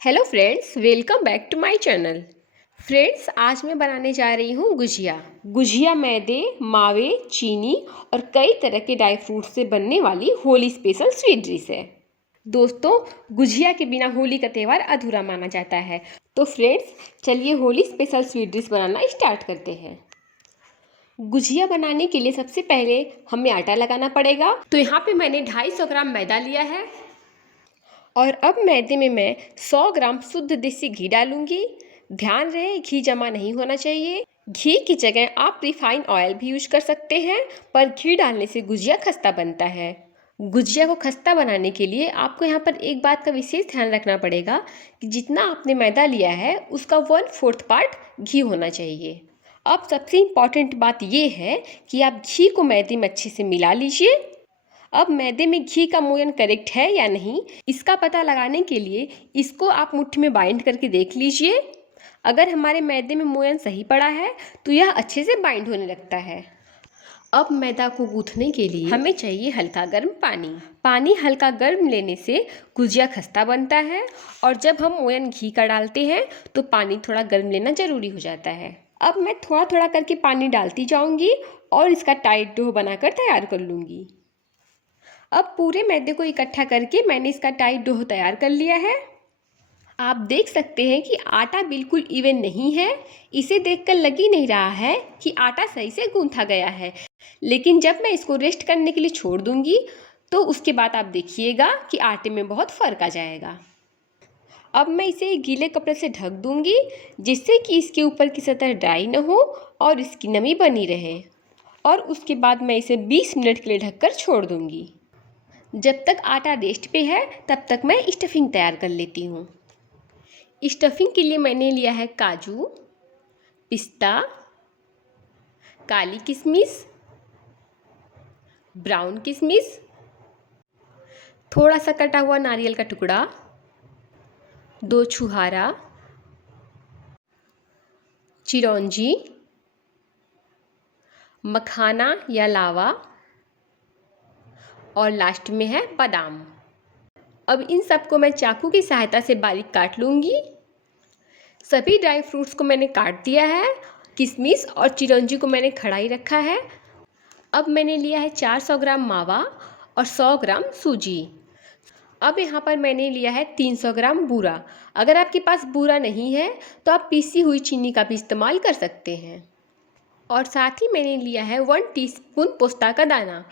Hello friends, welcome back to my channel. Friends, आज मैं बनाने जा रही हूँ गुजिया मैदे, मावे, चीनी और कई तरह के ड्राई फ्रूट्स से बनने वाली होली स्पेशल स्वीट डिश है। दोस्तों, गुजिया के बिना होली का त्यौहार अधूरा माना जाता है। तो फ्रेंड्स, चलिए होली स्पेशल स्वीट डिश बनाना स्टार्ट करते हैं। गुजिया बनाने के लिए सबसे पहले हमें आटा लगाना पड़ेगा। तो यहाँ पे मैंने 250 ग्राम मैदा लिया है और अब मैदे में मैं 100 ग्राम शुद्ध देसी घी डालूंगी। ध्यान रहे, घी जमा नहीं होना चाहिए। घी की जगह आप रिफाइंड ऑयल भी यूज कर सकते हैं, पर घी डालने से गुजिया खस्ता बनता है। गुजिया को खस्ता बनाने के लिए आपको यहाँ पर एक बात का विशेष ध्यान रखना पड़ेगा कि जितना आपने मैदा लिया है उसका 1/4 पार्ट घी होना चाहिए। अब सबसे इम्पॉर्टेंट बात यह है कि आप घी को मैदे में अच्छे से मिला लीजिए। अब मैदे में घी का मोयन करेक्ट है या नहीं, इसका पता लगाने के लिए इसको आप मुट्ठी में बाइंड करके देख लीजिए। अगर हमारे मैदे में मोयन सही पड़ा है तो यह अच्छे से बाइंड होने लगता है। अब मैदा को गूंथने के लिए हमें चाहिए हल्का गर्म पानी। पानी हल्का गर्म लेने से गुजिया खस्ता बनता है, और जब हम मोयन घी का डालते हैं तो पानी थोड़ा गर्म लेना ज़रूरी हो जाता है। अब मैं थोड़ा थोड़ा करके पानी डालती जाऊंगी और इसका टाइट डो बनाकर तैयार कर लूँगी। अब पूरे मैदे को इकट्ठा करके मैंने इसका टाइट डो तैयार कर लिया है। आप देख सकते हैं कि आटा बिल्कुल इवन नहीं है। इसे देखकर लग ही नहीं रहा है कि आटा सही से गूंथा गया है, लेकिन जब मैं इसको रेस्ट करने के लिए छोड़ दूंगी तो उसके बाद आप देखिएगा कि आटे में बहुत फ़र्क आ जाएगा। अब मैं इसे गीले कपड़े से ढक दूंगी, जिससे कि इसके ऊपर की सतह ड्राई न हो और इसकी नमी बनी रहे। और उसके बाद मैं इसे 20 मिनट के लिए ढककर छोड़ दूंगी। जब तक आटा रेस्ट पे है तब तक मैं स्टफिंग तैयार कर लेती हूँ। स्टफिंग के लिए मैंने लिया है काजू, पिस्ता, काली किशमिश, ब्राउन किशमिश, थोड़ा सा कटा हुआ नारियल का टुकड़ा, 2 छुहारा, चिरौंजी, मखाना या लावा, और लास्ट में है बादाम। अब इन सबको मैं चाकू की सहायता से बारीक काट लूँगी। सभी ड्राई फ्रूट्स को मैंने काट दिया है। किशमिश और चिरौंजी को मैंने खड़ाई रखा है। अब मैंने लिया है 400 ग्राम मावा और 100 ग्राम सूजी। अब यहाँ पर मैंने लिया है 300 ग्राम बूरा। अगर आपके पास बूरा नहीं है तो आप पीसी हुई चीनी का भी इस्तेमाल कर सकते हैं। और साथ ही मैंने लिया है 1 टीस्पून पोस्ता का दाना।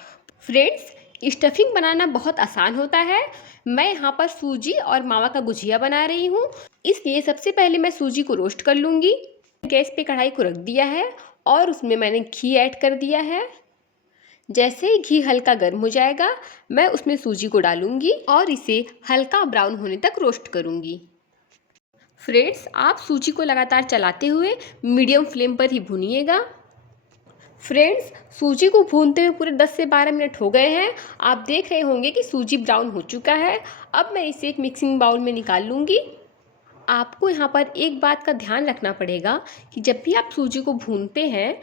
फ्रेंड्स, स्टफिंग बनाना बहुत आसान होता है। मैं यहाँ पर सूजी और मावा का गुजिया बना रही हूँ, इसलिए सबसे पहले मैं सूजी को रोस्ट कर लूँगी। गैस पे कढ़ाई को रख दिया है और उसमें मैंने घी ऐड कर दिया है। जैसे ही घी हल्का गर्म हो जाएगा मैं उसमें सूजी को डालूँगी और इसे हल्का ब्राउन होने तक रोस्ट करूँगी। फ्रेंड्स, आप सूजी को लगातार चलाते हुए मीडियम फ्लेम पर ही भूनिएगा। फ्रेंड्स, सूजी को भूनते हुए पूरे 10 से 12 मिनट हो गए हैं। आप देख रहे होंगे कि सूजी ब्राउन हो चुका है। अब मैं इसे एक मिक्सिंग बाउल में निकाल लूँगी। आपको यहाँ पर एक बात का ध्यान रखना पड़ेगा कि जब भी आप सूजी को भूनते हैं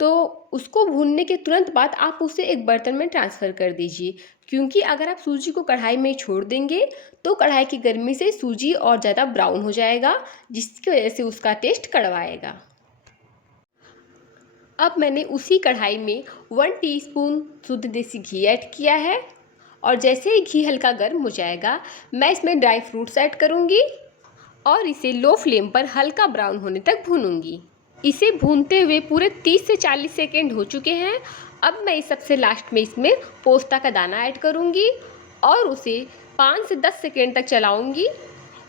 तो उसको भूनने के तुरंत बाद आप उसे एक बर्तन में ट्रांसफ़र कर दीजिए, क्योंकि अगर आप सूजी को कढ़ाई में छोड़ देंगे तो कढ़ाई की गर्मी से सूजी और ज़्यादा ब्राउन हो जाएगा, जिसकी वजह से उसका टेस्ट कड़वा आएगा। अब मैंने उसी कढ़ाई में 1 टीस्पून शुद्ध देसी घी ऐड किया है, और जैसे ही घी हल्का गर्म हो जाएगा मैं इसमें ड्राई फ्रूट्स ऐड करूँगी और इसे लो फ्लेम पर हल्का ब्राउन होने तक भूनूंगी। इसे भूनते हुए पूरे 30 से 40 सेकेंड हो चुके हैं। अब मैं इस सबसे लास्ट में इसमें पोस्ता का दाना ऐड करूँगी और उसे 5 से 10 सेकेंड तक चलाऊँगी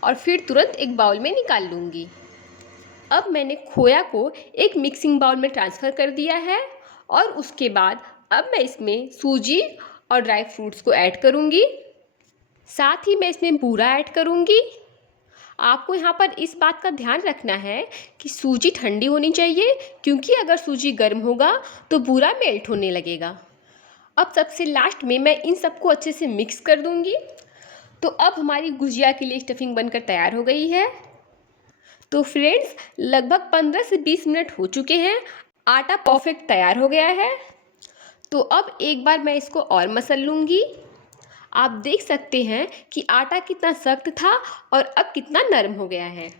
और फिर तुरंत एक बाउल में निकाल लूँगी। अब मैंने खोया को एक मिक्सिंग बाउल में ट्रांसफ़र कर दिया है और उसके बाद अब मैं इसमें सूजी और ड्राई फ्रूट्स को ऐड करूँगी। साथ ही मैं इसमें बूरा ऐड करूँगी। आपको यहाँ पर इस बात का ध्यान रखना है कि सूजी ठंडी होनी चाहिए, क्योंकि अगर सूजी गर्म होगा तो बूरा मेल्ट होने लगेगा। अब सबसे लास्ट में मैं इन सबको अच्छे से मिक्स कर दूँगी। तो अब हमारी गुजिया के लिए स्टफिंग बनकर तैयार हो गई है। तो फ्रेंड्स, लगभग 15 से 20 मिनट हो चुके हैं। आटा परफेक्ट तैयार हो गया है। तो अब एक बार मैं इसको और मसल लूँगी। आप देख सकते हैं कि आटा कितना सख्त था और अब कितना नरम हो गया है।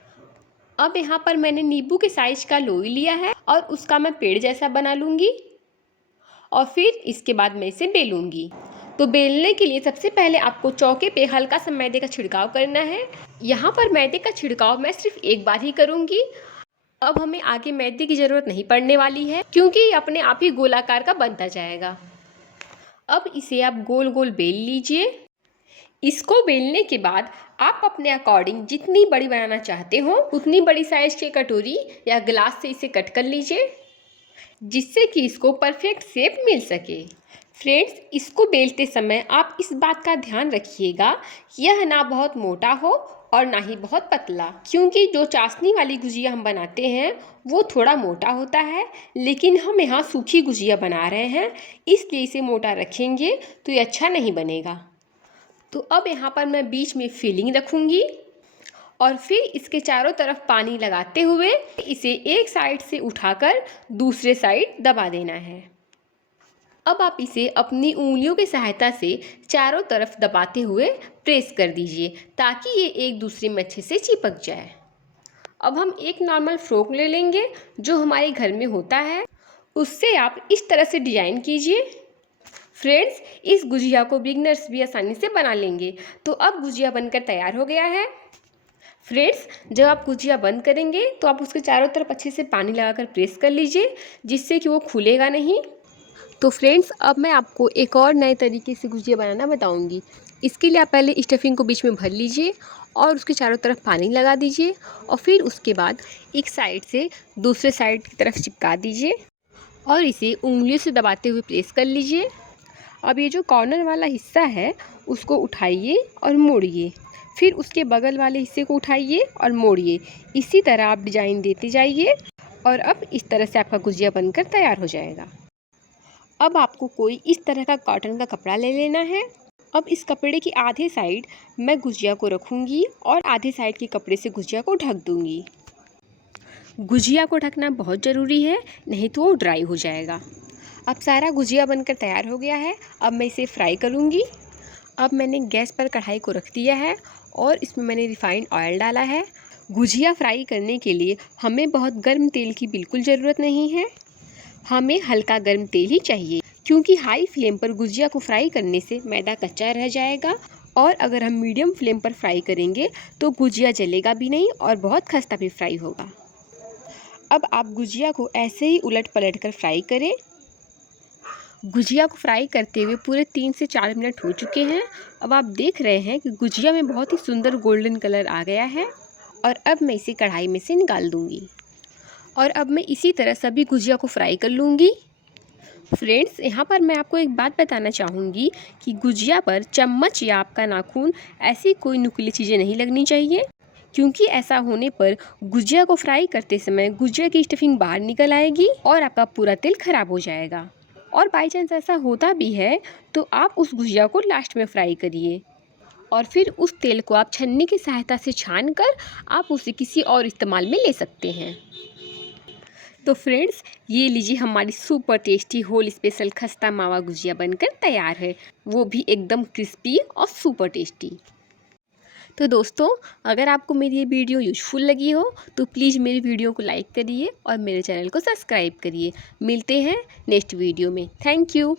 अब यहाँ पर मैंने नींबू के साइज का लोई लिया है और उसका मैं पेड़ जैसा बना लूँगी और फिर इसके बाद मैं इसे बेलूँगी। तो बेलने के लिए सबसे पहले आपको चौके पे हल्का सा मैदे का छिड़काव करना है। यहाँ पर मैदे का छिड़काव मैं सिर्फ एक बार ही करूँगी। अब हमें आगे मैदे की ज़रूरत नहीं पड़ने वाली है क्योंकि ये अपने आप ही गोलाकार का बनता जाएगा। अब इसे आप गोल गोल बेल लीजिए। इसको बेलने के बाद आप अपने अकॉर्डिंग जितनी बड़ी बनाना चाहते हो उतनी बड़ी साइज़ की कटोरी या गिलास से इसे कट कर लीजिए, जिससे कि इसको परफेक्ट शेप मिल सके। फ्रेंड्स, इसको बेलते समय आप इस बात का ध्यान रखिएगा कि यह ना बहुत मोटा हो और ना ही बहुत पतला, क्योंकि जो चाशनी वाली गुजिया हम बनाते हैं वो थोड़ा मोटा होता है, लेकिन हम यहाँ सूखी गुजिया बना रहे हैं इसलिए इसे मोटा रखेंगे तो ये अच्छा नहीं बनेगा। तो अब यहाँ पर मैं बीच में फिलिंग रखूँगी और फिर इसके चारों तरफ पानी लगाते हुए इसे एक साइड से उठाकर दूसरे साइड दबा देना है। अब आप इसे अपनी उंगलियों की सहायता से चारों तरफ दबाते हुए प्रेस कर दीजिए ताकि ये एक दूसरे में अच्छे से चिपक जाए। अब हम एक नॉर्मल फ्रॉक ले लेंगे जो हमारे घर में होता है, उससे आप इस तरह से डिज़ाइन कीजिए। फ्रेंड्स, इस गुजिया को बिगनर्स भी आसानी से बना लेंगे। तो अब गुजिया बनकर तैयार हो गया है। फ्रेंड्स, जब आप गुजिया बंद करेंगे तो आप उसके चारों तरफ अच्छे से पानी लगाकर प्रेस कर लीजिए, जिससे कि वो खुलेगा नहीं। तो फ्रेंड्स, अब मैं आपको एक और नए तरीके से गुजिया बनाना बताऊंगी। इसके लिए आप पहले स्टफिंग को बीच में भर लीजिए और उसके चारों तरफ पानी लगा दीजिए और फिर उसके बाद एक साइड से दूसरे साइड की तरफ चिपका दीजिए और इसे उंगलियों से दबाते हुए प्रेस कर लीजिए। अब ये जो कॉर्नर वाला हिस्सा है उसको उठाइए और मोड़िए, फिर उसके बगल वाले हिस्से को उठाइए और मोड़िए। इसी तरह आप डिज़ाइन देते जाइए और अब इस तरह से आपका गुजिया बनकर तैयार हो जाएगा। अब आपको कोई इस तरह का कॉटन का कपड़ा ले लेना है। अब इस कपड़े की आधे साइड मैं गुजिया को रखूँगी और आधे साइड के कपड़े से गुजिया को ढक दूँगी। गुजिया को ढकना बहुत ज़रूरी है, नहीं तो वो ड्राई हो जाएगा। अब सारा गुजिया बनकर तैयार हो गया है। अब मैं इसे फ्राई करूँगी। अब मैंने गैस पर कढ़ाई को रख दिया है और इसमें मैंने रिफाइंड ऑयल डाला है। गुजिया फ्राई करने के लिए हमें बहुत गर्म तेल की बिल्कुल ज़रूरत नहीं है, हमें हल्का गर्म तेल ही चाहिए, क्योंकि हाई फ्लेम पर गुजिया को फ्राई करने से मैदा कच्चा रह जाएगा और अगर हम मीडियम फ्लेम पर फ्राई करेंगे तो गुजिया जलेगा भी नहीं और बहुत खस्ता भी फ्राई होगा। अब आप गुजिया को ऐसे ही उलट पलट कर फ्राई करें। गुजिया को फ्राई करते हुए पूरे 3 से 4 मिनट हो चुके हैं। अब आप देख रहे हैं कि गुजिया में बहुत ही सुंदर गोल्डन कलर आ गया है और अब मैं इसे कढ़ाई में से निकाल दूंगी और अब मैं इसी तरह सभी गुजिया को फ्राई कर लूँगी। फ्रेंड्स, यहाँ पर मैं आपको एक बात बताना चाहूँगी कि गुजिया पर चम्मच या आपका नाखून ऐसी कोई नुकीली चीज़ें नहीं लगनी चाहिए, क्योंकि ऐसा होने पर गुजिया को फ्राई करते समय गुजिया की स्टफिंग बाहर निकल आएगी और आपका पूरा तेल खराब हो जाएगा। और बाई चांस ऐसा होता भी है तो आप उस गुजिया को लास्ट में फ्राई करिए और फिर उस तेल को आप छन्नी की सहायता से छान कर आप उसे किसी और इस्तेमाल में ले सकते हैं। तो फ्रेंड्स, ये लीजिए हमारी सुपर टेस्टी होल स्पेशल खस्ता मावा गुजिया बनकर तैयार है, वो भी एकदम क्रिस्पी और सुपर टेस्टी। तो दोस्तों, अगर आपको मेरी ये वीडियो यूजफुल लगी हो तो प्लीज़ मेरी वीडियो को लाइक करिए और मेरे चैनल को सब्सक्राइब करिए। मिलते हैं नेक्स्ट वीडियो में। Thank you.